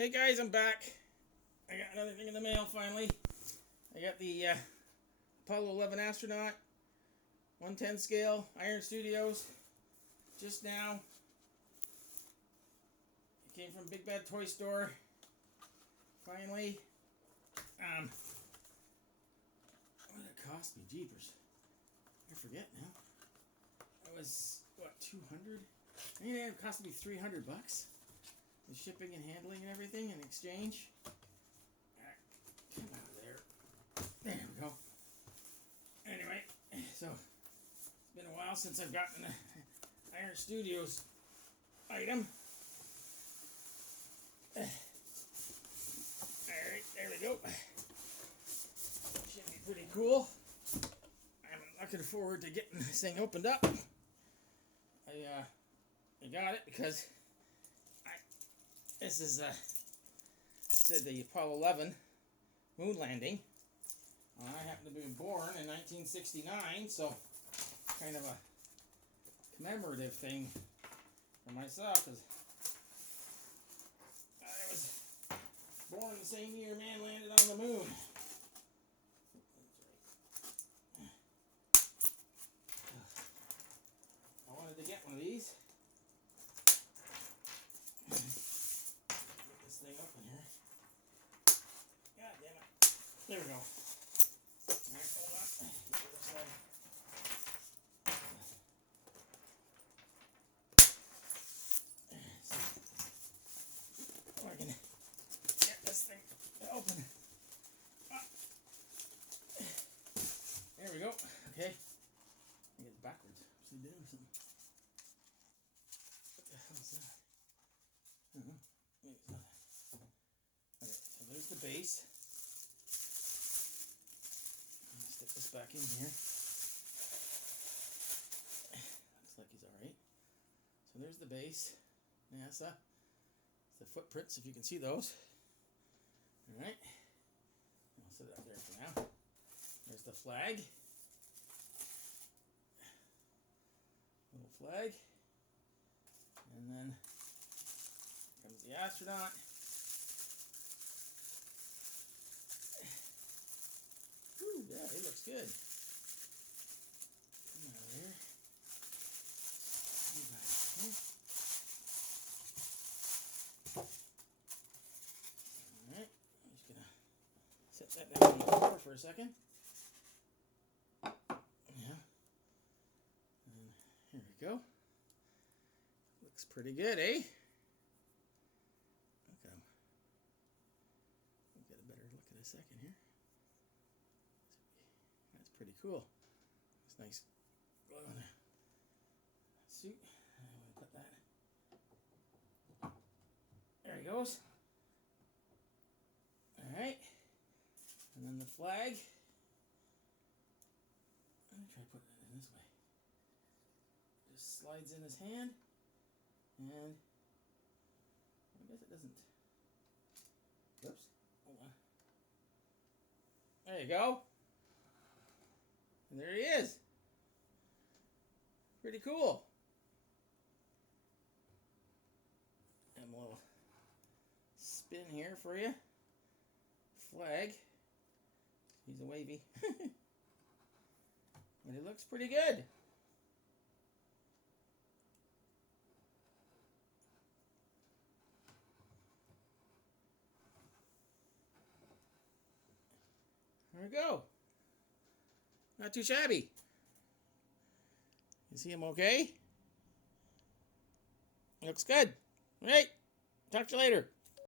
Hey guys, I'm back. I got another thing in the mail finally. I got the Apollo 11 Astronaut 110 scale Iron Studios just now. It came from Big Bad Toy Store. Finally. What did it cost me? Jeepers. I forget now. It was, what, 200? I think it cost me $300. The shipping and handling and everything and exchange. Alright, come out of there. There we go. Anyway, so it's been a while since I've gotten an Iron Studios item. Alright, there we go. Should be pretty cool. I'm looking forward to getting this thing opened up. I got it because this is the Apollo 11 moon landing. I happen to be born in 1969, so kind of a commemorative thing for myself, because I was born the same year man landed on the moon. I wanted to get one of these. Thing open here. God damn it. There we go. Alright, hold on. Get this side. So, I can get this thing open. There we go. Okay. I think it's backwards. Upside down or something. What the hell is that? Maybe it's not. Okay, so there's the base. I'm going to stick this back in here. Looks like he's alright. So there's the base. NASA. The footprints, if you can see those. Alright. I'll set it up there for now. There's the flag. Little flag. And then comes the astronaut. Ooh, yeah, he looks good. Come out of here. Alright, I'm just gonna set that down on the floor for a second. Yeah. And here we go. Looks pretty good, eh? Okay. We'll get a better look in a second here. That's pretty cool. It's nice glow on the suit. I'm going to put that. There he goes. Alright. And then the flag. I'm going to try to put it in this way. Just slides in his hand. And I guess it doesn't. Whoops. Hold on. There you go. And there he is. Pretty cool. And a little spin here for you. Flag. He's a wavy. But it looks pretty good. There we go. Not too shabby. You see him okay? Looks good. All right. Talk to you later.